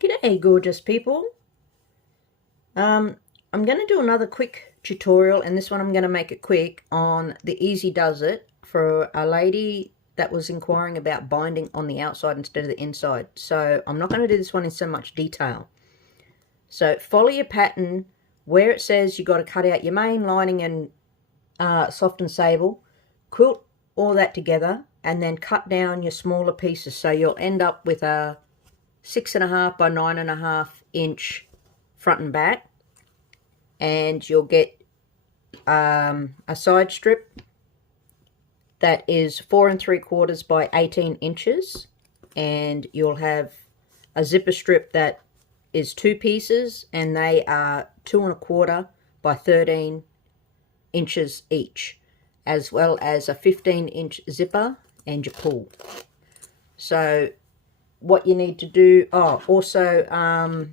G'day gorgeous people. I'm going to do another quick tutorial, and this one I'm going to make it quick on the Easy Does It for a lady that was inquiring about binding on the outside instead of the inside. So I'm not going to do this one in so much detail. So follow your pattern where it says you got to cut out your main lining and soft and sable, quilt all that together, and then cut down your smaller pieces. So you'll end up with a 6.5 by 9.5 inch front and back, and you'll get a side strip that is 4 3/4 by 18 inches, and you'll have a zipper strip that is 2 pieces, and they are 2 1/4 by 13 inches each, as well as a 15-inch zipper and your pull. So what you need to do, also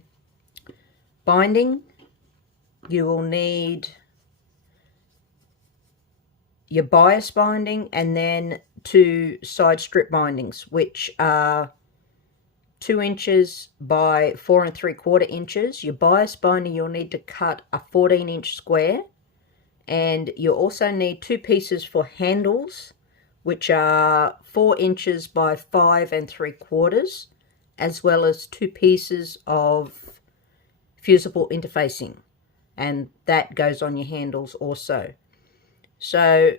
binding, you will need your bias binding and then 2 side strip bindings, which are 2 inches by 4 3/4 inches. Your bias binding, you'll need to cut a 14-inch square, and you'll also need 2 pieces for handles, which are 4 inches by 5 3/4, as well as 2 pieces of fusible interfacing, and that goes on your handles also. So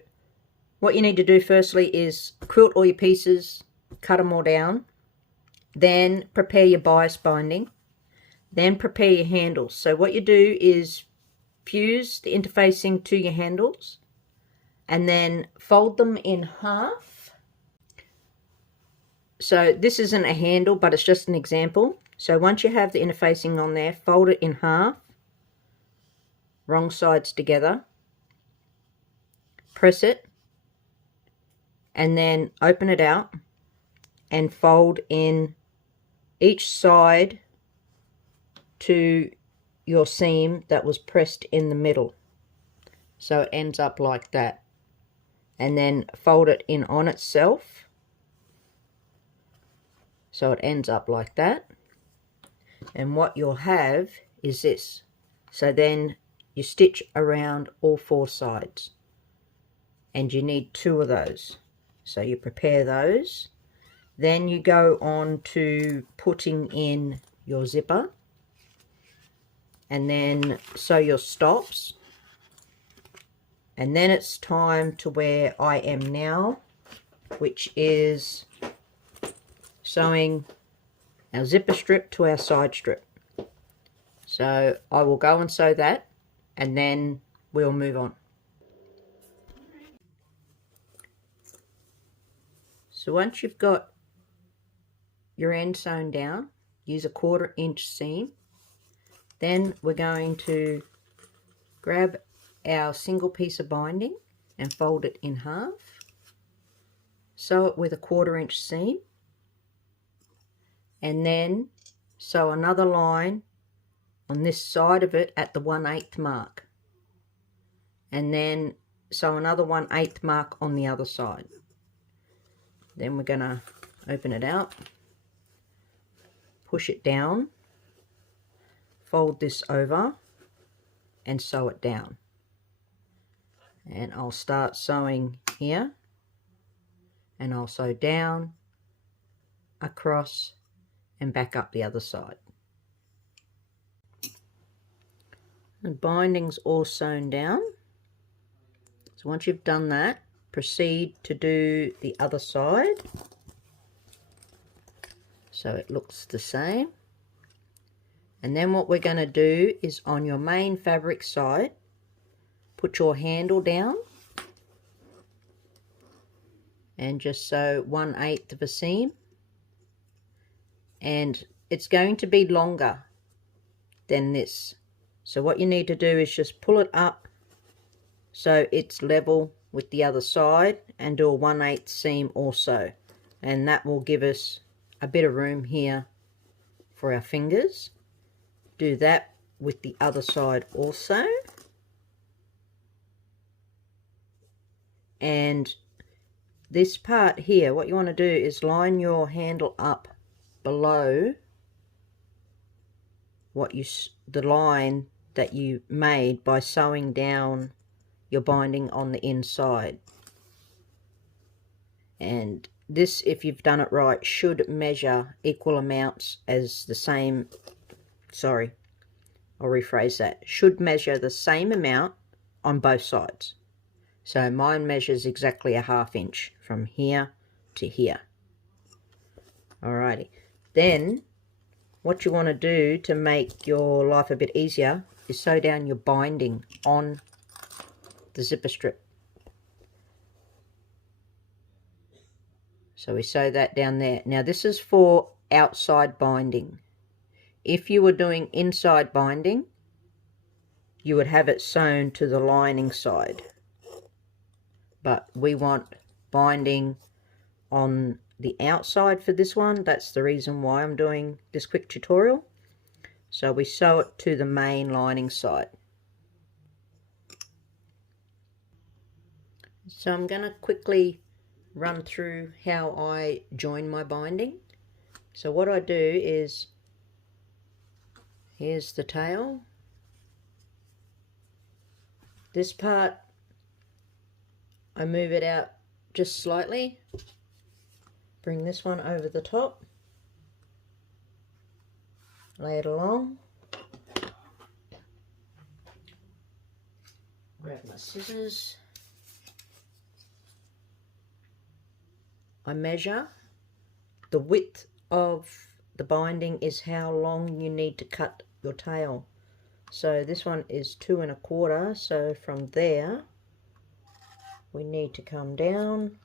what you need to do firstly is quilt all your pieces, cut them all down, then prepare your bias binding, then prepare your handles. So what you do is fuse the interfacing to your handles and then fold them in half. So this isn't a handle, but it's just an example. So once you have the interfacing on there, fold it in half, wrong sides together, press it, and then open it out and fold in each side to your seam that was pressed in the middle. So it ends up like that. And then fold it in on itself. So it ends up like that. And what you'll have is this. So then you stitch around all 4 sides. And you need 2 of those. So you prepare those. Then you go on to putting in your zipper. And then sew your stops. And then it's time to where I am now, which is sewing our zipper strip to our side strip. So I will go and sew that, and then we'll move on. So once you've got your end sewn down, use a 1/4 inch seam. Then we're going to grab our single piece of binding and fold it in half. Sew it with a 1/4 inch seam, and then sew another line on this side of it at the 1/8 mark, and then sew another 1/8 mark on the other side. Then we're going to open it out, push it down, fold this over and sew it down. And I'll start sewing here, and I'll sew down, across, and back up the other side. The binding's all sewn down. So once you've done that, proceed to do the other side. So it looks the same. And then what we're going to do is on your main fabric side, put your handle down and just sew 1/8 of a seam. And it's going to be longer than this. So what you need to do is just pull it up so it's level with the other side, and do a 1/8 seam also. And that will give us a bit of room here for our fingers. Do that with the other side also. And this part here, what you want to do is line your handle up below the line that you made by sewing down your binding on the inside. And this, if you've done it right, should measure equal amounts as the same, sorry, I'll rephrase that, should measure the same amount on both sides. So mine measures exactly a 1/2 inch from here to here. Alrighty, then what you want to do to make your life a bit easier is sew down your binding on the zipper strip. So we sew that down there. Now this is for outside binding. If you were doing inside binding, you would have it sewn to the lining side. But we want binding on the outside for this one. That's the reason why I'm doing this quick tutorial. So we sew it to the main lining side. So I'm going to quickly run through how I join my binding. So what I do is, here's the tail. This part, I move it out just slightly. Bring this one over the top. Lay it along. Grab my scissors. I measure. The width of the binding is how long you need to cut your tail. So this one is 2 1/4, so from there we need to come down.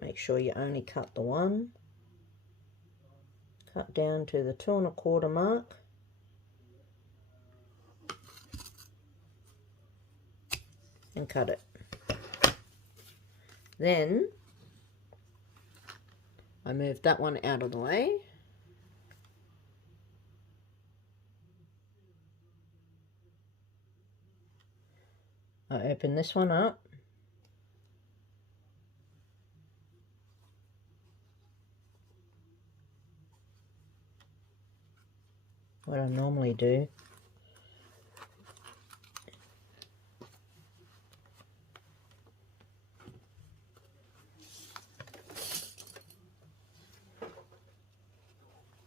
Make sure you only cut the one. Cut down to the 2 1/4 mark. And cut it. Then I move that one out of the way. I open this one up. What I normally do,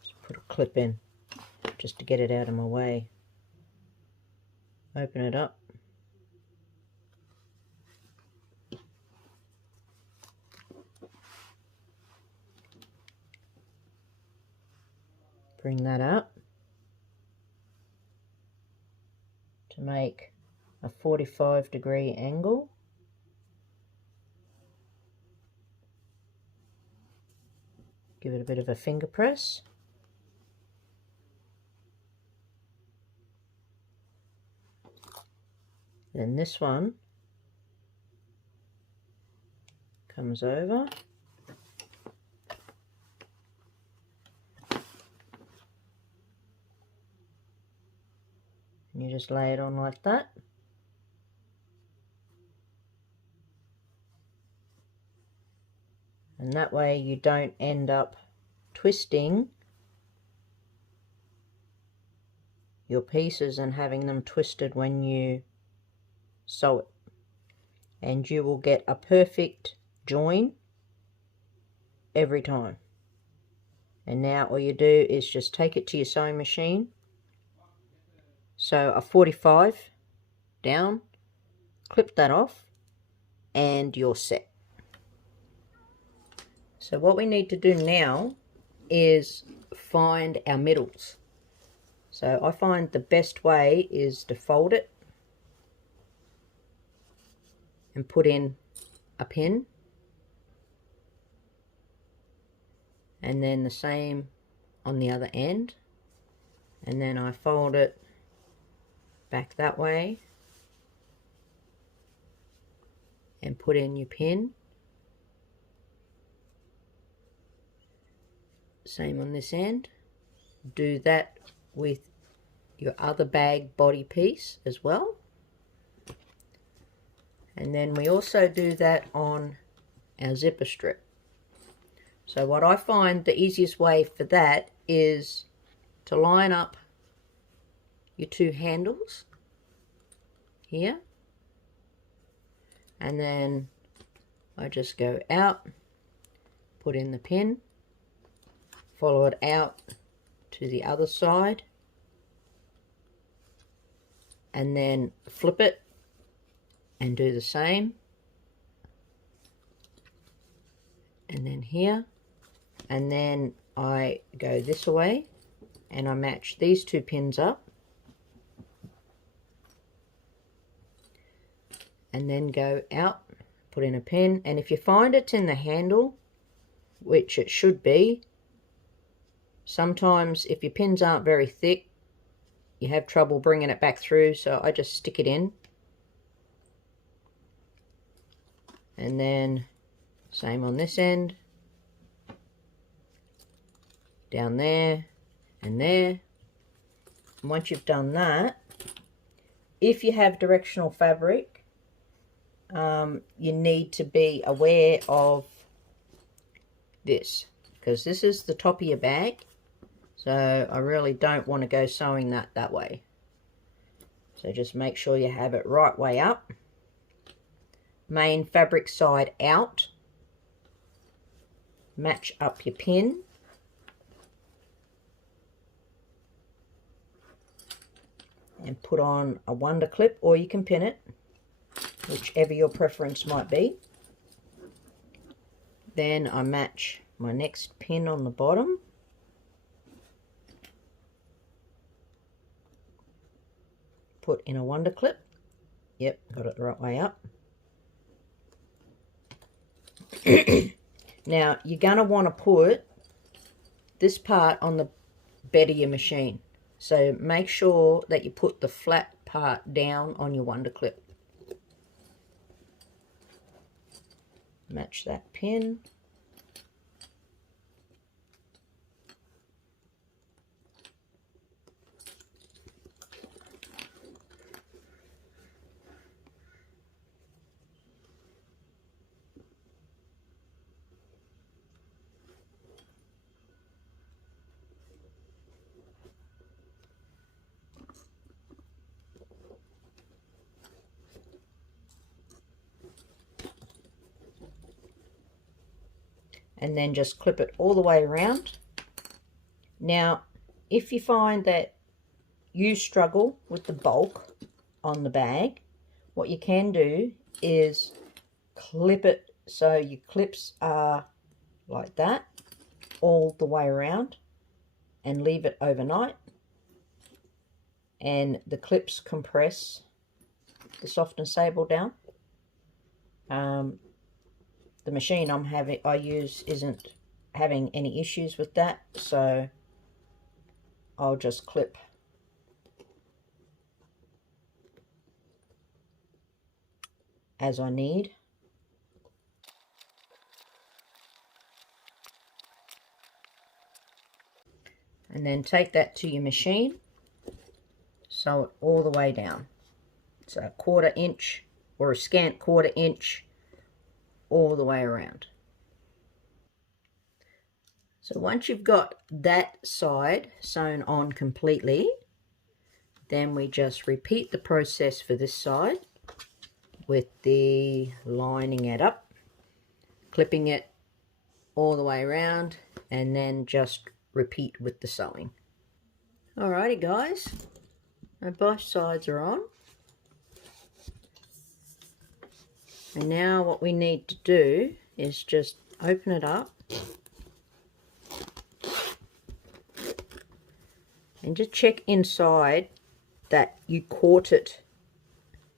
just put a clip in just to get it out of my way. Open it up. Bring that up to make a 45-degree angle. Give it a bit of a finger press. Then this one comes over. And you just lay it on like that. And that way you don't end up twisting your pieces and having them twisted when you sew it. And you will get a perfect join every time. And now all you do is just take it to your sewing machine. So a 45 down, clip that off, and you're set. So what we need to do now is find our middles. So I find the best way is to fold it and put in a pin, and then the same on the other end, and then I fold it back that way and put in your pin. Same on this end. Do that with your other bag body piece as well. And then we also do that on our zipper strip. So what I find the easiest way for that is to line up your two handles here, and then I just go out, put in the pin, follow it out to the other side, and then flip it and do the same, and then here, and then I go this way and I match these two pins up, and then go out, put in a pin, and if you find it's in the handle, which it should be, sometimes if your pins aren't very thick you have trouble bringing it back through, so I just stick it in, and then same on this end, down there and there. And once you've done that, if you have directional fabric, you need to be aware of this, because this is the top of your bag, so I really don't want to go sewing that way. So just make sure you have it right way up, main fabric side out, match up your pin, and put on a wonder clip, or you can pin it, whichever your preference might be. Then I match my next pin on the bottom, put in a wonder clip. Yep, got it the right way up. Now you're going to want to put this part on the bed of your machine, so make sure that you put the flat part down on your wonder clip. Match that pin. And then just clip it all the way around. Now, if you find that you struggle with the bulk on the bag, what you can do is clip it so your clips are like that all the way around, and leave it overnight, and the clips compress the soft and sable down. The machine I use isn't having any issues with that, so I'll just clip as I need. And then take that to your machine, sew it all the way down. So a 1/4 inch or a scant 1/4 inch all the way around. So once you've got that side sewn on completely, then we just repeat the process for this side with the lining it up, clipping it all the way around, and then just repeat with the sewing. Alrighty guys, now both sides are on. And now what we need to do is just open it up and just check inside that you caught it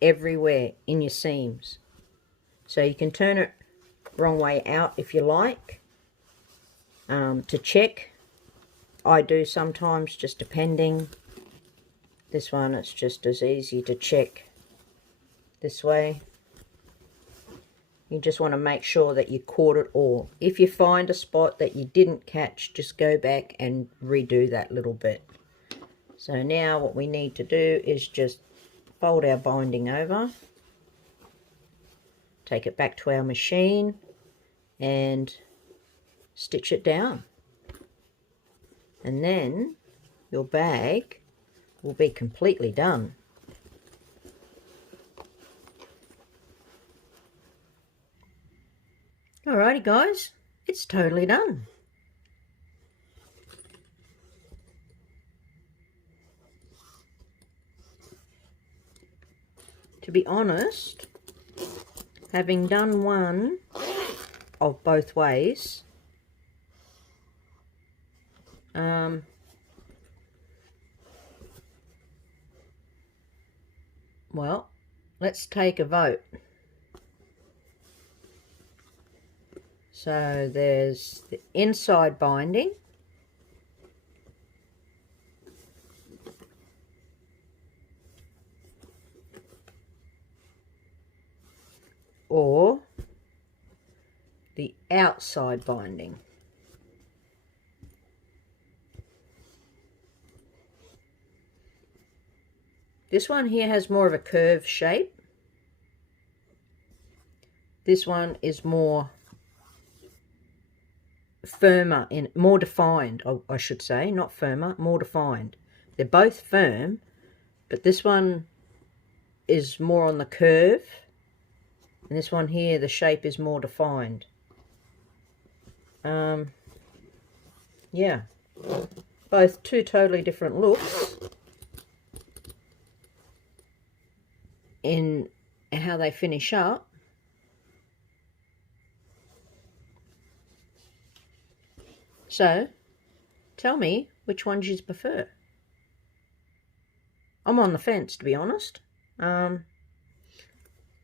everywhere in your seams. So you can turn it wrong way out if you like, to check. I do sometimes, just depending. This one, it's just as easy to check this way. You just want to make sure that you caught it all. If you find a spot that you didn't catch, just go back and redo that little bit. So now what we need to do is just fold our binding over, take it back to our machine and stitch it down. And then your bag will be completely done. Alrighty guys, it's totally done. To be honest, having done one of both ways, well, let's take a vote. So there's the inside binding, or the outside binding. This one here has more of a curved shape. This one is more firmer, more defined, I should say, not firmer, more defined. They're both firm, but this one is more on the curve, and this one here, the shape is more defined. Yeah, both two totally different looks in how they finish up. So, tell me which ones you prefer. I'm on the fence, to be honest. When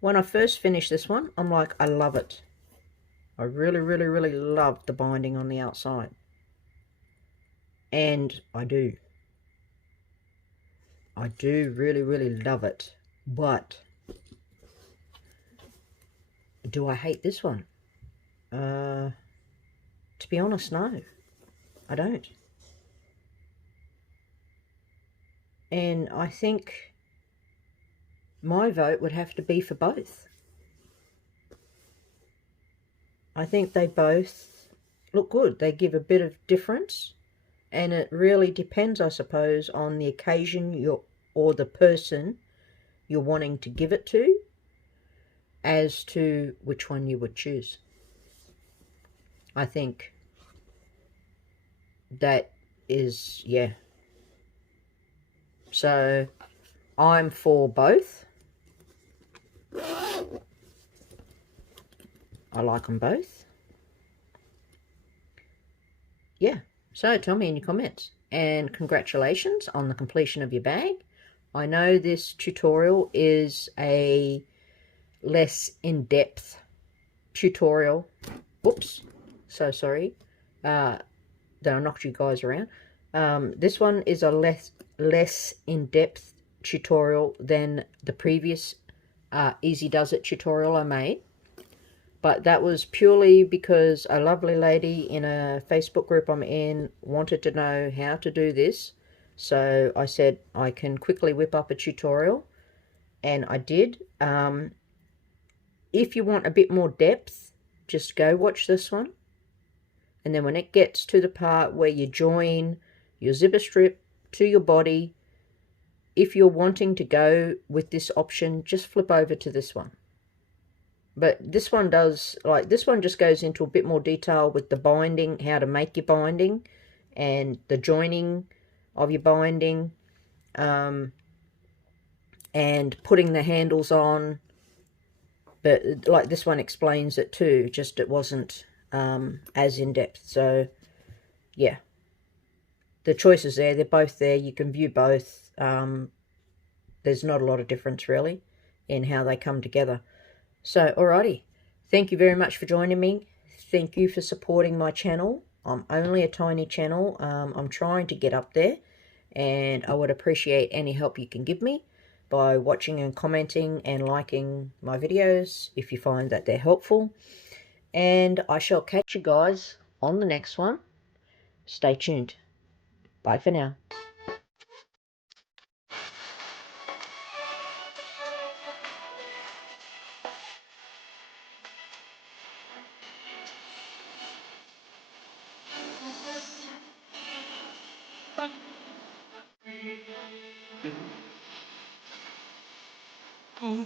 I first finished this one, I'm like, I love it. I really, really, really love the binding on the outside. And I do. I do really, really love it. But do I hate this one? To be honest, no. I don't. And I think my vote would have to be for both. I think they both look good. They give a bit of difference, and it really depends, I suppose, on the occasion or the person you're wanting to give it to as to which one you would choose. I think that is, yeah. So I'm for both. I like them both. Yeah, so tell me in your comments. And congratulations on the completion of your bag. I know this tutorial is a less in-depth tutorial. Whoops, so sorry that I knocked you guys around. This one is a less in-depth tutorial than the previous Easy Does It tutorial I made. But that was purely because a lovely lady in a Facebook group I'm in wanted to know how to do this. So I said I can quickly whip up a tutorial, and I did. If you want a bit more depth, just go watch this one. And then when it gets to the part where you join your zipper strip to your body, if you're wanting to go with this option, just flip over to this one. But this one does, like, this one just goes into a bit more detail with the binding, how to make your binding, and the joining of your binding, and putting the handles on. But, like, this one explains it too, just it wasn't as in-depth. So, yeah. The choices there, they're both there. You can view both. There's not a lot of difference, really, in how they come together. So, alrighty. Thank you very much for joining me. Thank you for supporting my channel. I'm only a tiny channel. I'm trying to get up there, and I would appreciate any help you can give me by watching and commenting and liking my videos if you find that they're helpful. And I shall catch you guys on the next one. Stay tuned. Bye for now. Mm.